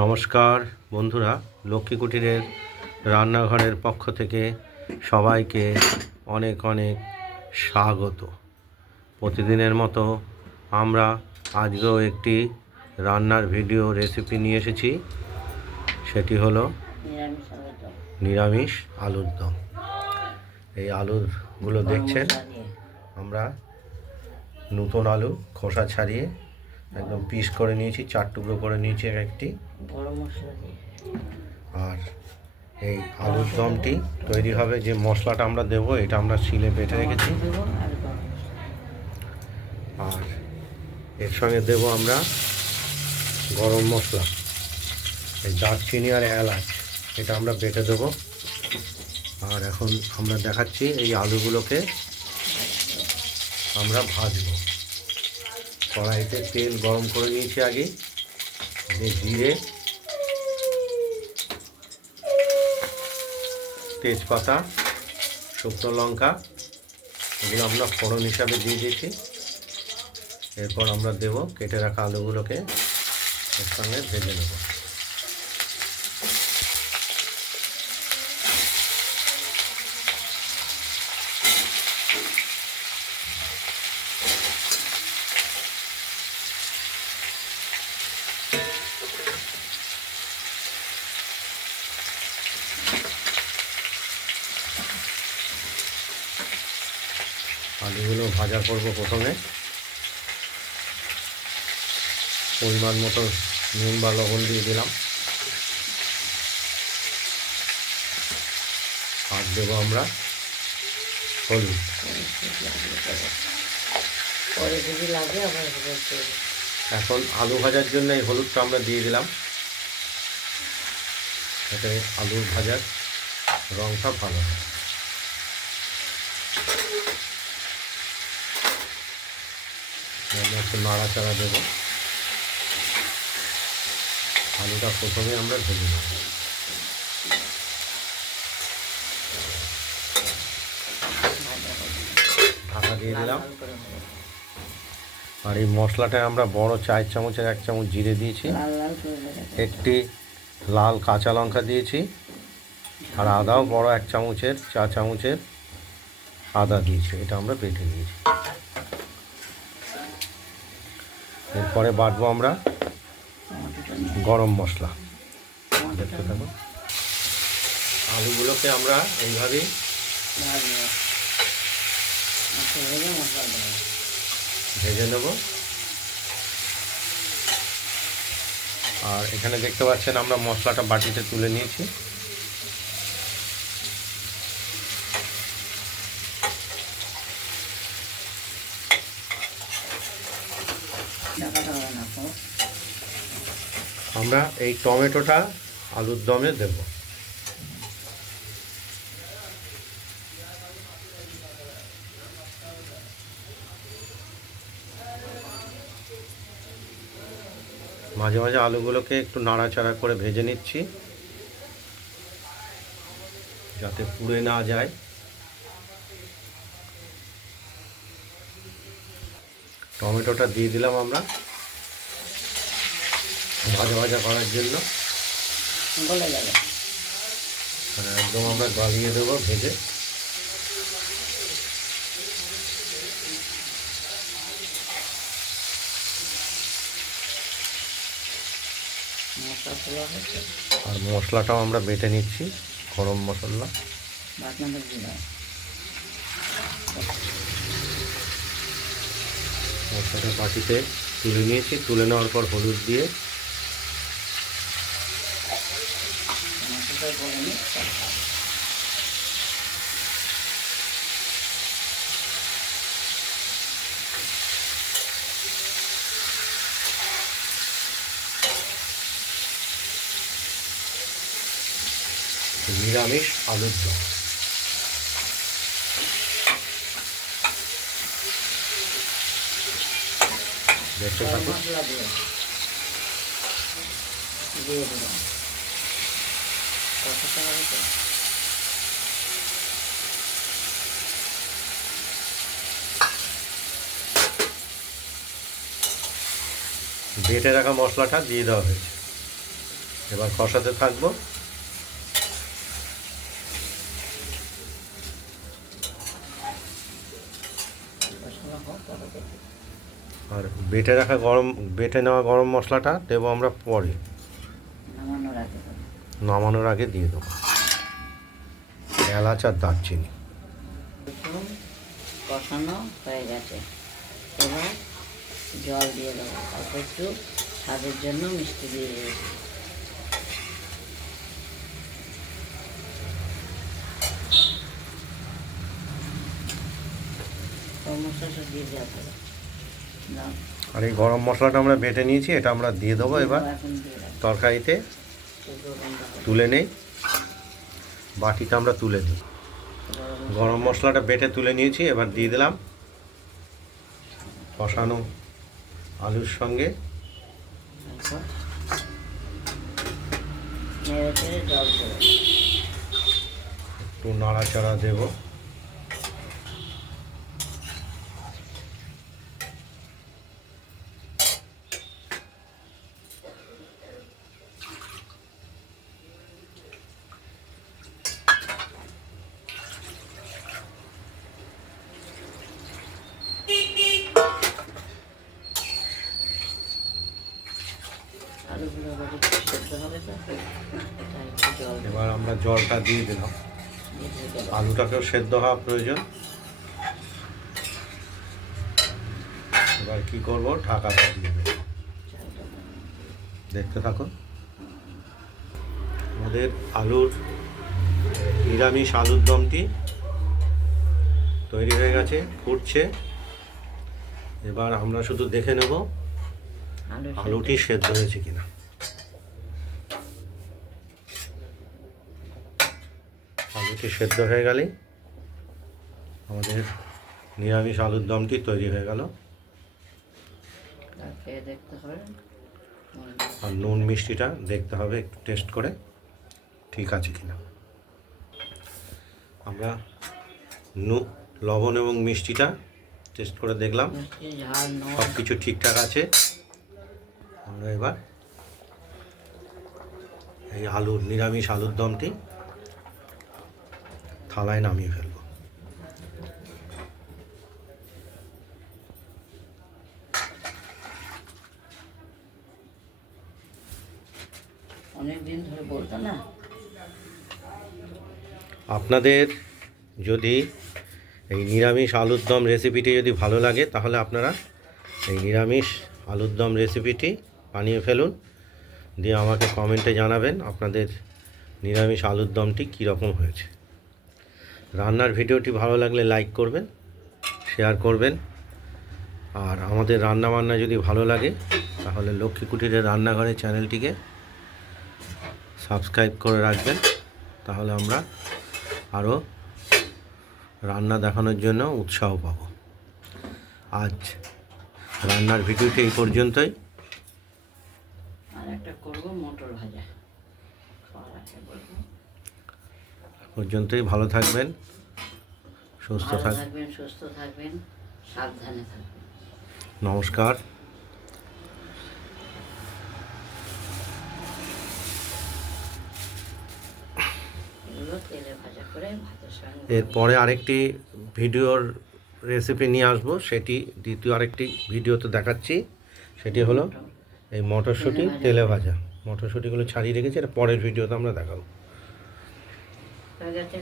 নমস্কার বন্ধুরা লক্ষ্মী কুটিরের রান্নাঘরের পক্ষ থেকে সবাইকে অনেক অনেক স্বাগত। প্রতিদিনের মতো আমরা আজকেও একটি রান্নার ভিডিও রেসিপি নিয়ে এসেছি। সেটি হলো নিরামিষ আলুর দম। নিরামিষ আলুর দম। এই আলুরগুলো দেখছেন? আমরা নতুন আলু খোসা ছাড়িয়ে একদম পিস করে নিয়েছি চার টুকরো করে নিয়েছি এক একটি। গরম মশলা দিয়ে। আর এই আলুর দমটি তৈরি হবে যে মশলাটা আমরা দেবো এটা আমরা শিলে বেটে রেখেছি। আর এর সঙ্গে দেবো আমরা গরম মশলা এই দারচিনি আর এলাচ এটা আমরা বেটে দেবো। আর এখন আমরা দেখাচ্ছি এই আলুগুলোকে আমরা ভাজবো। কড়াইতে তেল গরম করে নিয়েছি আগে জিরে, তেজপাতা, শুকনো লঙ্কা, এগুলো আমরা ফোড়ন হিসাবে দিয়ে দিয়েছি। এরপর আমরা দেব কেটে রাখা আলুগুলোকে এর সঙ্গে ভেজে নেব। আলুগুলো ভাজা করব প্রথমে। পরিমাণ মতো নুন বা লবণ দিয়ে দিলাম। আর দেবো আমরা হলুদ। পরে যদি লাগে আবার এখন আলু ভাজার জন্য এই হলুদটা আমরা দিয়ে দিলাম। যাতে আলু ভাজার রঙটা ভালো হয় আমরা একটু নাড়াচাড়া দেবো। আলুটা প্রথমে আমরা ভেজে নেব। ঢাকা দিয়ে দিলাম। আর এই মশলাটায় আমরা বড় চার চামচের এক চামচ জিরে দিয়েছি। একটি লাল কাঁচা লঙ্কা দিয়েছি। আর আদাও বড় এক চামচের, চা চামচের আদা দিয়েছি। এটা আমরা বেটে নিয়েছি। এরপরে বাটবো আমরা গরম মশলা। দেখতে আলুগুলোকে আমরা এইভাবেই ভেজে নেব। আর এখানে দেখতে পাচ্ছেন আমরা মশলাটা বাটিতে তুলে নিয়েছি ঢাকাটা হবে না তো আমরা এই টমেটোটা আলুর দমে দেব। মাঝে মাঝে আলুগুলোকে একটু নাড়াচাড়া করে ভেজে নিচ্ছি। যাতে পুড়ে না যায়। টমেটোটা দিয়ে দিলাম আমরা। ভাজা ভাজা করার জন্য। গলে যাবে মানে একদম আমরা গালিয়ে দেবো ভেজে। আর মশলাটাও আমরা বেটে নিচ্ছি গরম মশলা। মশলাটা বাটিতে তুলে নিয়েছি। তুলে নেওয়ার পর হলুদ দিয়ে নিরামিষ আলুর দম। বেটে রাখা মশলাটা দিয়ে দেওয়া হয়েছে। এবার কষাতে থাকব। তবে দেখি আর বেটে রাখা গরম বেটে নেওয়া গরম মশলাটা দেবো আমরা পরে। নামানোর আগে দিয়ে দেবো। এলাচ আর দারচিনি। কষানো হয়ে গেছে। এবার জল দিয়ে দেবো। অল্প একটু স্বাদের জন্য মিষ্টি দিয়ে দেবো। মশলা সব দিয়ে দেওয়া আর এই গরম মশলাটা আমরা বেটে নিয়েছি এটা আমরা দিয়ে দেবো এবার। তরকারিতে। তুলে নেই বাটিতে আমরা তুলে দিই গরম মশলাটা বেটে তুলে নিয়েছি এবার দিয়ে দিলাম কষানো আলুর সঙ্গে। একটু নাড়াচাড়া দেবো আলুগুলো আবার একটু সেদ্ধ হবে তো তাই একটু জল দেবো এবার আমরা জলটা দিয়ে দিলাম। আলুটাকেও সেদ্ধ হওয়া প্রয়োজন। এবার কি করব? ঢাকাটা দিয়ে দেবো। দেখতে থাকুন। আমাদের আলুর নিরামিষ আলুর দমটি তৈরি হয়ে গেছে ফুটছে। এবার আমরা শুধু দেখে নেব আলুটি সেদ্ধ হয়েছে কিনা। আলুটি সেদ্ধ হয়ে গেলেই আমাদের নিরামিষ আলুর দমটি তৈরি হয়ে গেল। আর নুন মিষ্টিটা দেখতে হবে একটু টেস্ট করে ঠিক আছে কিনা। আমরা নু লবণ এবং মিষ্টিটা টেস্ট করে দেখলাম। সব কিছু ঠিকঠাক আছে। আমরা এবার এই আলুর নিরামিষ আলুর দমটি থালায় নামিয়ে ফেলব। অনেক ধরে বলতো না? আপনাদের যদি এই নিরামিষ আলুর দম রেসিপিটি যদি ভালো লাগে তাহলে আপনারা এই নিরামিষ আলুর দম রেসিপিটি বানিয়ে ফেলুন। দিয়ে আমাকে কমেন্টে জানাবেন আপনাদের নিরামিষ আলুর দমটি কীরকম হয়েছে। রান্নার ভিডিওটি ভালো লাগলে লাইক করবেন, শেয়ার করবেন। আর আমাদের রান্না বান্না যদি ভালো লাগে, তাহলে লক্ষ্মী কুটিরের রান্নাঘরের চ্যানেলটিকে সাবস্ক্রাইব করে রাখবেন। তাহলে আমরা আরও রান্না দেখানোর জন্য উৎসাহ পাব। আজ রান্নার ভিডিওটি এই পর্যন্তই। একটা করব মটর ভাজা। পর্যন্তই ভালো থাকবেন সুস্থ থাকবেন সুস্থ থাকবেন সাবধানে থাকবেন। নমস্কার। এরপরে আরেকটি ভিডিওর রেসিপি নিয়ে আসব সেটি দ্বিতীয় আরেকটি ভিডিওতে দেখাচ্ছি সেটি হলো এই মটরশুঁটি তেলে ভাজা। মটরশুঁটিগুলো ছাড়িয়ে রেখেছি এটা পরের ভিডিওতে আমরা দেখাবো। হয়ে গেছে